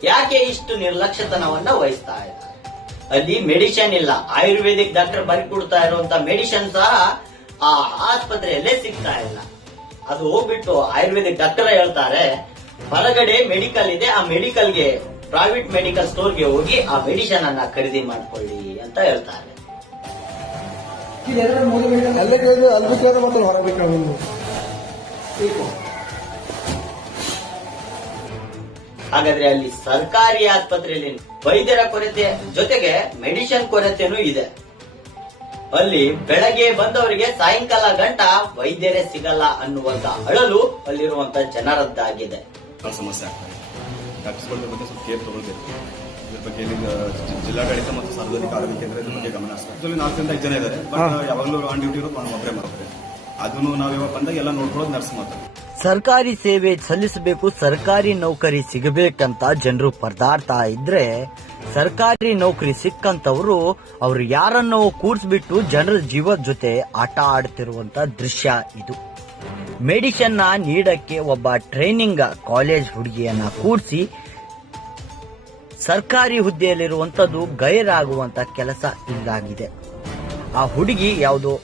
ಯಾಕೆ ಇಷ್ಟು ನಿರ್ಲಕ್ಷ್ಯತನವನ್ನ ವಹಿಸ್ತಾ ಇದ್ದಾರೆ? ಅಲ್ಲಿ ಮೆಡಿಸಿನ್ ಇಲ್ಲ. ಆಯುರ್ವೇದಿಕ್ ಡಾಕ್ಟರ್ ಬರ್ಕೊಡ್ತಾ ಇರುವಂತ ಮೆಡಿಸಿನ್ ಸಹ ಆ ಆಸ್ಪತ್ರೆಯಲ್ಲೇ ಸಿಗ್ತಾ ಇಲ್ಲ. ಅದು ಹೋಗ್ಬಿಟ್ಟು ಆಯುರ್ವೇದಿಕ್ ಡಾಕ್ಟರ್ ಹೇಳ್ತಾರೆ ಹೊರಗಡೆ ಮೆಡಿಕಲ್ ಇದೆ. ಆ ಮೆಡಿಕಲ್ಗೆ ಪ್ರೈವೇಟ್ ಮೆಡಿಕಲ್ ಸ್ಟೋರ್ಗೆ ಹೋಗಿ ಆ ಮೆಡಿಸಿನ್ ಅನ್ನ ಖರೀದಿ ಮಾಡ್ಕೊಳ್ಳಿ ಅಂತ ಹೇಳ್ತಾರೆ. ಹಾಗಾದ್ರೆ ಅಲ್ಲಿ ಸರ್ಕಾರಿ ಆಸ್ಪತ್ರೆಯಲ್ಲಿ ವೈದ್ಯರ ಕೊರತೆ ಜೊತೆಗೆ ಮೆಡಿಸಿನ್ ಕೊರತೆನೂ ಇದೆ. ಅಲ್ಲಿ ಬೆಳಗ್ಗೆ ಬಂದವರಿಗೆ ಸಾಯಂಕಾಲ ಗಂಟ ವೈದ್ಯರೇ ಸಿಗಲ್ಲ ಅನ್ನುವಂತ ಅಳಲು ಅಲ್ಲಿರುವಂತ ಜನರದ್ದಾಗಿದೆ. ಸಮಸ್ಯೆ ಆಗ್ತದೆ ಇದ್ರ ಬಗ್ಗೆ ಇಲ್ಲಿಂದ ಜಿಲ್ಲಾಡಳಿತ ಮತ್ತು ಸಾರ್ವಜನಿಕ ಆರೋಗ್ಯ ಕೇಂದ್ರ ಇದ್ರ ಬಗ್ಗೆ ಗಮನ ಹರಿಸ್ಬೇಕು ಆಕ್ಚುಲಿ ನಾಲ್ಕರಿಂದ ಐದು ಜನ ಇದ್ದಾರೆ. ಬಟ್ ಯಾವಾಗಲೂ ಆನ್ ಡ್ಯೂಟಿ ಇರೋದು ನಾನು ಒಬ್ಬರೇ ಮಾಡ್ತಾರೆ ಅದನ್ನು ನಾವು ಇವಾಗ ಬಂದಾಗ ಎಲ್ಲ ನೋಡ್ಕೊಳ್ಳೋದು ನರ್ಸ್ ಮಾತ್ರ. ಸರ್ಕಾರಿ ಸೇವೆ ಸಲ್ಲಿಸಬೇಕು ಸರ್ಕಾರಿ ನೌಕರಿ ಸಿಗಬೇಕಂತ ಜನರು ಪರದಾಡ್ತಾ ಇದ್ರೆ ಸರ್ಕಾರಿ ನೌಕರಿ ಸಿಕ್ಕಂತವ್ರು ಅವ್ರು ಯಾರನ್ನೋ ಕೂರಿಸ್ಬಿಟ್ಟು ಜನರ ಜೀವದ ಜೊತೆ ಆಟ ಆಡ್ತಿರುವಂತ ದೃಶ್ಯ ಇದು. ಮೆಡಿಸಿನ್ನ ನೀಡಕ್ಕೆ ಒಬ್ಬ ಟ್ರೈನಿಂಗ್ ಕಾಲೇಜ್ ಹುಡುಗಿಯನ್ನ ಕೂರಿಸಿ ಸರ್ಕಾರಿ ಹುದ್ದೆಯಲ್ಲಿರುವಂತದ್ದು ಗೈರಾಗುವಂತ ಕೆಲಸ ಇದಾಗಿದೆ. ಆ ಹುಡುಗಿ ಯಾವುದೋ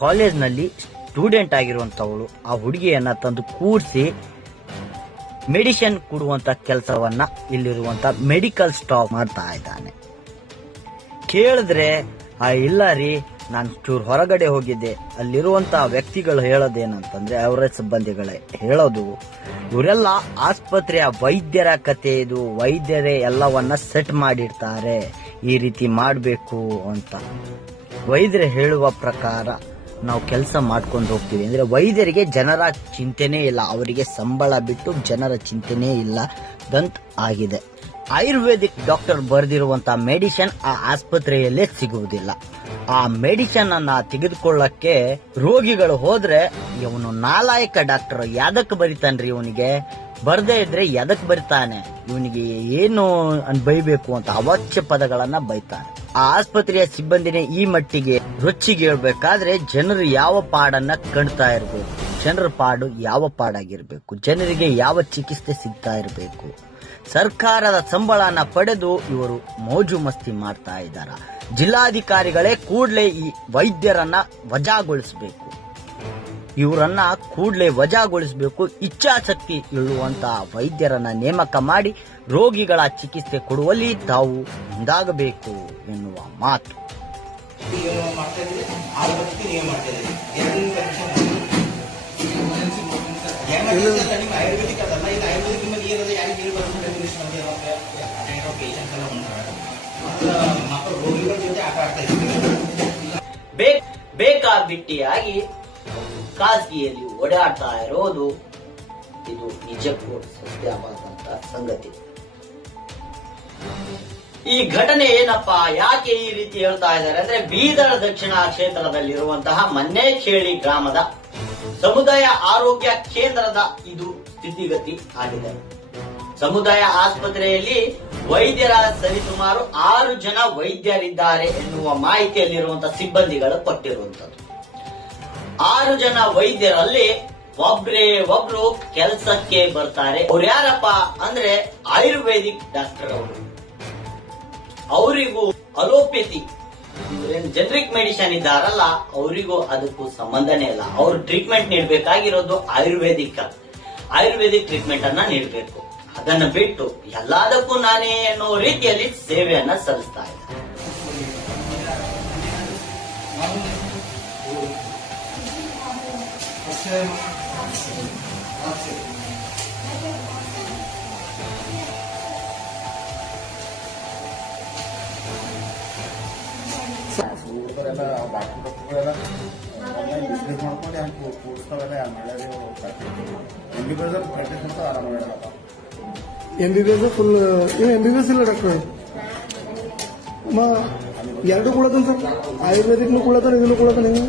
ಕಾಲೇಜ್ನಲ್ಲಿ ಸ್ಟೂಡೆಂಟ್ ಆಗಿರುವಂತವಳು ಆ ಹುಡುಗಿಯನ್ನ ತಂದು ಕೂರಿಸಿ ಮೆಡಿಸಿನ್ ಕೊಡುವಂತ ಕೆಲಸವನ್ನ ಇಲ್ಲಿರುವಂತ ಮೆಡಿಕಲ್ ಸ್ಟಾಫ್ ಮಾಡ್ತಾ ಇದ್ದಾನೆ. ಕೇಳಿದ್ರೆ, ಆ, ಇಲ್ಲ ರೀ ನಾನು ಚೂರು ಹೊರಗಡೆ ಹೋಗಿದ್ದೆ. ಅಲ್ಲಿರುವಂತ ವ್ಯಕ್ತಿಗಳು ಹೇಳೋದೇನಂತಂದ್ರೆ ಅವರ ಸಿಬ್ಬಂದಿಗಳೇ. ಹೇಳೋದು, ಇವರೆಲ್ಲ ಆಸ್ಪತ್ರೆಯ ವೈದ್ಯರ ಕತೆ ಇದು. ವೈದ್ಯರೇ ಎಲ್ಲವನ್ನ ಸೆಟ್ ಮಾಡಿರ್ತಾರೆ. ಈ ರೀತಿ ಮಾಡಬೇಕು ಅಂತ. ವೈದ್ಯರು ಹೇಳುವ ಪ್ರಕಾರ ನಾವು ಕೆಲಸ ಮಾಡ್ಕೊಂಡು ಹೋಗ್ತೀವಿ. ಅಂದ್ರೆ ವೈದ್ಯರಿಗೆ ಜನರ ಚಿಂತೆನೇ ಇಲ್ಲ. ಅವರಿಗೆ ಸಂಬಳ ಬಿಟ್ಟು ಜನರ ಚಿಂತೆನೇ ಇಲ್ಲ. ದಂತ ಆಗಿದೆ. ಆಯುರ್ವೇದಿಕ್ ಡಾಕ್ಟರ್ ಬರೆದಿರುವಂತ ಮೆಡಿಸಿನ್ ಆ ಆಸ್ಪತ್ರೆಯಲ್ಲೇ ಸಿಗುವುದಿಲ್ಲ. ಆ ಮೆಡಿಸಿನ್ ಅನ್ನ ತೆಗೆದುಕೊಳ್ಳಕ್ಕೆ ರೋಗಿಗಳು ಹೋದ್ರೆ ಇವನು ನಾಲಾಯಕ ಡಾಕ್ಟರ್, ಯಾದಕ್ ಬರಿತಾನ್ರಿ ಇವನಿಗೆ? ಬರ್ದೇ ಇದ್ರೆ ಎದಕ್ ಬರಿತಾನೆ? ಇವನಿಗೆ ಏನು ಬೈಬೇಕು ಅಂತ ಅವಾಚ್ಯ ಪದಗಳನ್ನ ಬೈತಾನೆ. ಆ ಆಸ್ಪತ್ರೆಯ ಸಿಬ್ಬಂದಿನೇ ಈ ಮಟ್ಟಿಗೆ ರೊಚ್ಚಿಗೆ ಹೇಳ್ಬೇಕಾದ್ರೆ ಜನರು ಯಾವ ಪಾಡನ್ನ ಕಣ್ತಾ ಇರಬೇಕು? ಜನರ ಪಾಡು ಯಾವ ಪಾಡಾಗಿರ್ಬೇಕು? ಜನರಿಗೆ ಯಾವ ಚಿಕಿತ್ಸೆ ಸಿಗ್ತಾ ಇರಬೇಕು? ಸರ್ಕಾರದ ಸಂಬಳನ ಪಡೆದು ಇವರು ಮೋಜು ಮಸ್ತಿ ಮಾಡ್ತಾ ಇದ್ದಾರೆ. ಜಿಲ್ಲಾಧಿಕಾರಿಗಳೇ ಕೂಡಲೇ ಈ ವೈದ್ಯರನ್ನ ವಜಾಗೊಳಿಸಬೇಕು. ಇವರನ್ನ ಕೂಡಲೇ ವಜಾಗೊಳಿಸಬೇಕು, ಇಚ್ಛಾಶಕ್ತಿ ಇಳುವಂತಹ ವೈದ್ಯರನ್ನ ನೇಮಕ ಮಾಡಿ ರೋಗಿಗಳ ಚಿಕಿತ್ಸೆ ಕೊಡುವಲ್ಲಿ ತಾವು ಮುಂದಾಗಬೇಕು ಎನ್ನುವ ಮಾತು. ಆಯುರ್ವೇದಿಕ್ ಅದಲ್ಲ ಆಯುರ್ವೇದಿಕ್ ನಿಮ್ಮಲ್ಲಿ ಏನಿದೆ ಯಾರಿಗೆ ಬೇಕಾಬಿಟ್ಟಿಯಾಗಿ ಖಾಸಗಿಯಲ್ಲಿ ಓಡಾಡ್ತಾ ಇರೋದು ಇದು ನಿಜಕ್ಕೂ ಸತ್ಯವಾದಂತ ಸಂಗತಿ. ಈ ಘಟನೆ ಏನಪ್ಪಾ, ಯಾಕೆ ಈ ರೀತಿ ಹೇಳ್ತಾ ಇದ್ದಾರೆ ಅಂದ್ರೆ ಬೀದರ್ ದಕ್ಷಿಣ ಕ್ಷೇತ್ರದಲ್ಲಿರುವಂತಹ ಮನ್ನೇಚೇಳಿ ಗ್ರಾಮದ ಸಮುದಾಯ ಆರೋಗ್ಯ ಕೇಂದ್ರದ ಇದು ಸ್ಥಿತಿಗತಿ ಆಗಿದೆ. ಸಮುದಾಯ ಆಸ್ಪತ್ರೆಯಲ್ಲಿ ವೈದ್ಯರ ಸರಿಸುಮಾರು ಆರು ಜನ ವೈದ್ಯರಿದ್ದಾರೆ ಎನ್ನುವ ಮಾಹಿತಿಯಲ್ಲಿರುವಂತಹ ಸಿಬ್ಬಂದಿಗಳು ಕೊಟ್ಟಿರುವಂತದ್ದು ಆರು ಜನ ವೈದ್ಯರಲ್ಲಿ ಒಬ್ರೇ ಒಬ್ರು ಕೆಲಸಕ್ಕೆ ಬರ್ತಾರೆ. ಅವ್ರು ಯಾರಪ್ಪ ಅಂದ್ರೆ ಆಯುರ್ವೇದಿಕ್ ಡಾಕ್ಟರ್ ಅವರು. ಅವರಿಗೂ ಅಲೋಪತಿ. ಜೆನರಿಕ್ ಜನರಿಕ್ ಮೆಡಿಸಿನ್ ಇದ್ದಾರಲ್ಲ, ಅವರಿಗೂ ಅದಕ್ಕೂ ಸಂಬಂಧನೇ ಇಲ್ಲ. ಅವ್ರು ಟ್ರೀಟ್ಮೆಂಟ್ ನೀಡಬೇಕಾಗಿರೋದು ಆಯುರ್ವೇದಿಕ್. ಆಯುರ್ವೇದಿಕ್ ಟ್ರೀಟ್ಮೆಂಟ್ ಅನ್ನ ನೀಡಬೇಕು. ಅದನ್ನ ಬಿಟ್ಟು ಎಲ್ಲದಕ್ಕೂ ನಾನೇ ಅನ್ನೋ ರೀತಿಯಲ್ಲಿ ಸೇವೆಯನ್ನ ಸಲ್ಲಿಸ್ತಾ ಬಿಸ್ನೆಸ್ ಮಾಡ್ಕೊಂಡು ಹಂಗೆ M B B S full ನೀವು ಎಂ ಬಿ ಬಿ ಎಸ್ ಇಲ್ಲ ಡಾಕ್ಟರ್ ಮ ಎರಡು ಕೂಡ ಸರ್. ಆಯುರ್ವೇದಿಕ್ನು ಕುಳತಾನೆ ಇದನ್ನು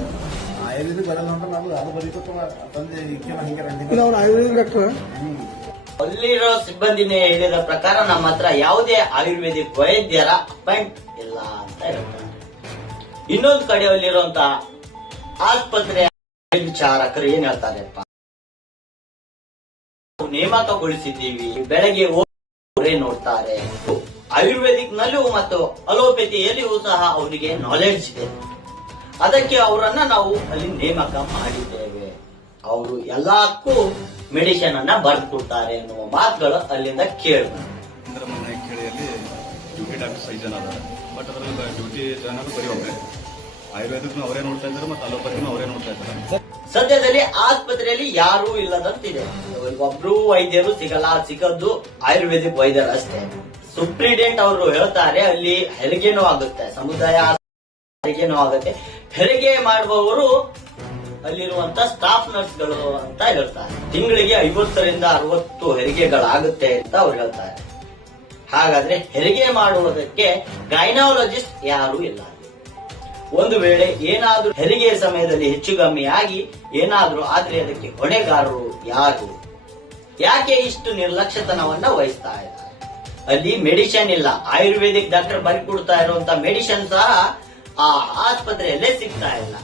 ಆಯುರ್ವೇದಿಕ್ ಬರಲ್ಲ ಅಂದ್ರೆ ನಾವು ಅದು ಬರೀತಪ್ಪ ತಂದೆ ಈಕೆ ಹಂಗೆ ರಂಡಿ ಇದು ಅವ್ನು ಆಯುರ್ವೇದಿಕ್ ಡಾಕ್ಟರ್ ಅಲ್ಲಿರೋ ಸಿಬ್ಬಂದಿನೇ ಹೇಳಿದ ಪ್ರಕಾರ ನಮ್ಮ ಹತ್ರ ಯಾವುದೇ ಆಯುರ್ವೇದಿಕ್ ವೈದ್ಯರ ಅಪಾಯಿಂಟ್ ಇಲ್ಲ ಅಂತ ಹೇಳ್ತಾರೆ. ಇನ್ನೊಂದು ಕಡೆಯಲ್ಲಿರುವಂತ ಆಸ್ಪತ್ರೆ ವಿಚಾರಕರು ಏನ್ ಹೇಳ್ತಾರೆ ನೇಮಕಗೊಳಿಸಿದ್ದೀವಿ. ಬೆಳಗ್ಗೆ ನೋಡ್ತಾರೆ. ಆಯುರ್ವೇದಿಕ್ ನಲ್ಲೂ ಮತ್ತು ಅಲೋಪತಿಯಲ್ಲಿಯೂ ಸಹ ಅವರಿಗೆ ನಾಲೆಡ್ಜ್ ಇದೆ. ಅದಕ್ಕೆ ಅವರನ್ನ ನಾವು ಅಲ್ಲಿ ನೇಮಕ ಮಾಡಿದ್ದೇವೆ. ಅವರು ಎಲ್ಲಕ್ಕೂ ಮೆಡಿಸಿನ್ ಅನ್ನ ಬರ್ಕೊಡ್ತಾರೆ ಎನ್ನುವ ಮಾತುಗಳು ಅಲ್ಲಿಂದ ಮೊನ್ನೆ ಕೇಳಿಯಲ್ಲಿ ಡ್ಯೂಟಿ ಡಾಕ್ಟರ್ಸ್ ಸೈಜನ್ ಜನ ಬಟ್ ಅದರಲ್ಲಿ ಡ್ಯೂಟಿ ಜನರು ಬರೀ ಆಯುರ್ವೇದಕ್ಕೂ ಅವರೇ ನೋಡ್ತಾ ಇದ್ದಾರೆ ಮತ್ತೆ ಅಲೋಪತಿನೂ ಅವರೇ ನೋಡ್ತಾ ಇದ್ದಾರೆ. ಸದ್ಯದಲ್ಲಿ ಆಸ್ಪತ್ರೆಯಲ್ಲಿ ಯಾರೂ ಇಲ್ಲದಂತಿದೆ. ಒಬ್ರು ವೈದ್ಯರು ಸಿಗಲ್ಲ, ಸಿಗದ್ದು ಆಯುರ್ವೇದಿಕ್ ವೈದ್ಯರು ಅಷ್ಟೇ. ಸುಪ್ರೀಡೆಂಟ್ ಅವರು ಹೇಳ್ತಾರೆ, ಅಲ್ಲಿ ಹೆರಿಗೆನೂ ಆಗುತ್ತೆ ಸಮುದಾಯ ಹೆರಿಗೆನೂ ಆಗುತ್ತೆ ಹೆರಿಗೆ ಮಾಡುವವರು ಅಲ್ಲಿರುವಂತ ಸ್ಟಾಫ್ ನರ್ಸ್ಗಳು ಅಂತ ಹೇಳ್ತಾರೆ. ತಿಂಗಳಿಗೆ ಐವತ್ತರಿಂದ ಅರವತ್ತು ಹೆರಿಗೆಗಳಾಗುತ್ತೆ ಅಂತ ಅವ್ರು ಹೇಳ್ತಾರೆ. ಹಾಗಾದ್ರೆ ಹೆರಿಗೆ ಮಾಡುವುದಕ್ಕೆ ಗೈನಾಲಜಿಸ್ಟ್ ಯಾರು ಇಲ್ಲ. ಒಂದು ವೇಳೆ ಏನಾದರೂ ಹೆರಿಗೆ ಸಮಯದಲ್ಲಿ ಹೆಚ್ಚು ಕಮ್ಮಿ ಆಗಿ ಏನಾದರೂ ಆದ್ರೆ ಅದಕ್ಕೆ ಹೊಣೆಗಾರರು ಯಾರು? ಯಾಕೆ ಇಷ್ಟು ನಿರ್ಲಕ್ಷ್ಯತನವನ್ನ ವಹಿಸ್ತಾ ಇದ್ದಾರೆ? ಅಲ್ಲಿ ಮೆಡಿಸಿನ್ ಇಲ್ಲ. ಆಯುರ್ವೇದಿಕ್ ಡಾಕ್ಟರ್ ಬರೆಕೊಡ್ತಾ ಇರುವಂತ ಮೆಡಿಸಿನ್ ಸಹ ಆ ಆಸ್ಪತ್ರೆಯಲ್ಲೇ ಸಿಗ್ತಾ ಇಲ್ಲ.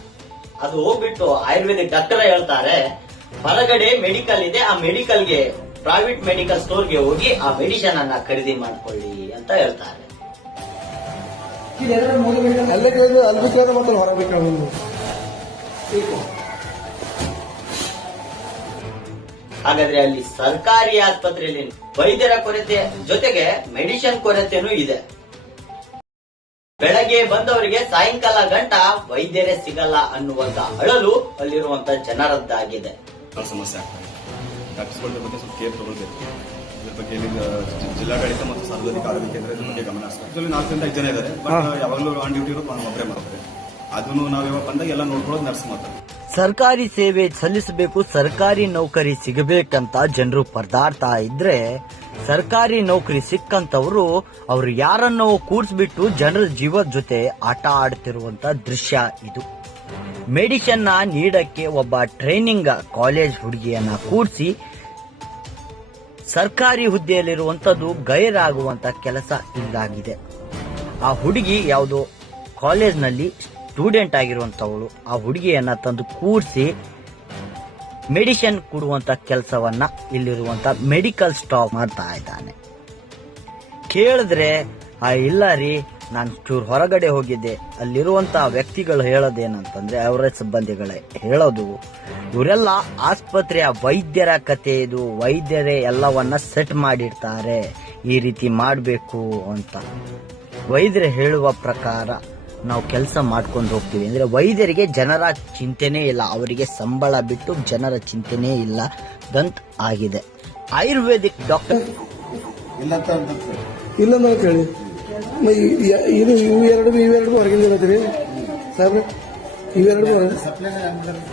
ಅದು ಹೋಗ್ಬಿಟ್ಟು ಆಯುರ್ವೇದಿಕ್ ಡಾಕ್ಟರ್ ಹೇಳ್ತಾರೆ ಹೊರಗಡೆ ಮೆಡಿಕಲ್ ಇದೆ. ಆ ಮೆಡಿಕಲ್ಗೆ ಪ್ರೈವೇಟ್ ಮೆಡಿಕಲ್ ಸ್ಟೋರ್ಗೆ ಹೋಗಿ ಆ ಮೆಡಿಸಿನ್ ಅನ್ನ ಖರೀದಿ ಮಾಡ್ಕೊಳ್ಳಿ ಅಂತ ಹೇಳ್ತಾರೆ. ಅಲ್ಲೇ ಕೇಳಿದ್ರು ಅಲ್ಲಿ ಕೇಳಿದ್ರೆ ಮತ್ತೆ ಹೊರಗೆ ಕೇಳೋದು ಹಾಗಾದ್ರೆ ಅಲ್ಲಿ ಸರ್ಕಾರಿ ಆಸ್ಪತ್ರೆಯಲ್ಲಿ ವೈದ್ಯರ ಕೊರತೆ ಜೊತೆಗೆ ಮೆಡಿಸಿನ್ ಕೊರತೆನೂ ಇದೆ. ಬೆಳಗ್ಗೆ ಬಂದವರಿಗೆ ಸಾಯಂಕಾಲ ಗಂಟ ವೈದ್ಯರೇ ಸಿಗಲ್ಲ ಅನ್ನುವಂತ ಅಳಲು ಅಲ್ಲಿರುವಂತ ಜನರದ್ದಾಗಿದೆ. ಸಮಸ್ಯೆ ಆಗ್ತದೆ ಡಾಕ್ಟರ್ಗಳ ಬಗ್ಗೆ ಸ್ವಲ್ಪ ಕೇರ್ ತಗೊಳ್ಬೇಕು. ಇದ್ರ ಬಗ್ಗೆ ಜಿಲ್ಲಾಡಳಿತ ಮತ್ತು ಸಾರ್ವಜನಿಕ ಆರೋಗ್ಯ ಕೇಂದ್ರ ಇದ್ರ ಬಗ್ಗೆ ಗಮನ ಹರಿಸ್ತಾರೆ. ನಾಲ್ಕರಿಂದ ಐದು ಜನ ಇದ್ದಾರೆ. ಬಟ್ ಯಾವಾಗಲೂ ಆನ್ ಡ್ಯೂಟಿ ಇರೋದು ನಾನು ಒಬ್ಬರೇ ಮಾಡ್ತಾರೆ ಅದನ್ನು ನಾವು ಯಾವಾಗ ಬಂದಾಗ ಎಲ್ಲ ನೋಡ್ಕೊಳ್ಳೋದು ನರ್ಸ್ ಮಾತ್ರ. ಸರ್ಕಾರಿ ಸೇವೆ ಸಲ್ಲಿಸಬೇಕು ಸರ್ಕಾರಿ ನೌಕರಿ ಸಿಗಬೇಕಂತ ಜನರು ಪರದಾಡ್ತಾ ಇದ್ರೆ ಸರ್ಕಾರಿ ನೌಕರಿ ಸಿಕ್ಕಂತವರು ಅವರು ಯಾರನ್ನೋ ಕೂರಿಸ್ಬಿಟ್ಟು ಜನರ ಜೀವದ ಜೊತೆ ಆಟ ಆಡ್ತಿರುವಂತ ದೃಶ್ಯ ಇದು. ಮೆಡಿಸಿನ್ನ ನೀಡಕ್ಕೆ ಒಬ್ಬ ಟ್ರೈನಿಂಗ್ ಕಾಲೇಜ್ ಹುಡುಗಿಯನ್ನ ಕೂಡಿಸಿ ಸರ್ಕಾರಿ ಹುದ್ದೆಯಲ್ಲಿರುವಂತದ್ದು ಗೈರಾಗುವಂತ ಕೆಲಸ ಇದಾಗಿದೆ. ಆ ಹುಡುಗಿ ಯಾವುದೋ ಕಾಲೇಜ್ನಲ್ಲಿ ಸ್ಟೂಡೆಂಟ್ ಆಗಿರುವಂತವಳು ಆ ಹುಡುಗಿಯನ್ನ ತಂದು ಕೂರಿಸಿ ಮೆಡಿಸಿನ್ ಕೊಡುವಂತ ಕೆಲಸವನ್ನ ಇಲ್ಲಿರುವಂತ ಮೆಡಿಕಲ್ ಸ್ಟಾಪ್ ಮಾಡ್ತಾ ಇದ್ದಾನೆ. ಕೇಳಿದ್ರೆ, ಆ, ಇಲ್ಲ ರೀ ನಾನು ಚೂರು ಹೊರಗಡೆ ಹೋಗಿದ್ದೆ. ಅಲ್ಲಿರುವಂತ ವ್ಯಕ್ತಿಗಳು ಹೇಳೋದೇನಂತಂದ್ರೆ, ಅವರ ಸಿಬ್ಬಂದಿಗಳೇ ಹೇಳೋದು, ಇವರೆಲ್ಲ ಆಸ್ಪತ್ರೆಯ ವೈದ್ಯರ ಕತೆ ಇದು. ವೈದ್ಯರೇ ಎಲ್ಲವನ್ನ ಸೆಟ್ ಮಾಡಿರ್ತಾರೆ. ಈ ರೀತಿ ಮಾಡಬೇಕು ಅಂತ. ವೈದ್ಯರು ಹೇಳುವ ಪ್ರಕಾರ ನಾವು ಕೆಲಸ ಮಾಡ್ಕೊಂಡು ಹೋಗ್ತೀವಿ. ಅಂದ್ರೆ ವೈದ್ಯರಿಗೆ ಜನರ ಚಿಂತೆನೇ ಇಲ್ಲ. ಅವರಿಗೆ ಸಂಬಳ ಬಿಟ್ಟು ಜನರ ಚಿಂತೆನೇ ಇಲ್ಲ. ದಂತ್ ಆಗಿದೆ. ಆಯುರ್ವೇದಿಕ್ ಡಾಕ್ಟರ್ ಇಲ್ಲ, ಕೇಳಿ. ಇದು ಇವು ಎರಡು ಇವೆರಡು ಹೊರಗಿಂದ ಇರತ್ತೀರಿ ಸಾಹೇಬ್ರೆ ಇವೆರಡು ಹೊರಗೆ ಸಪ್ಲೈ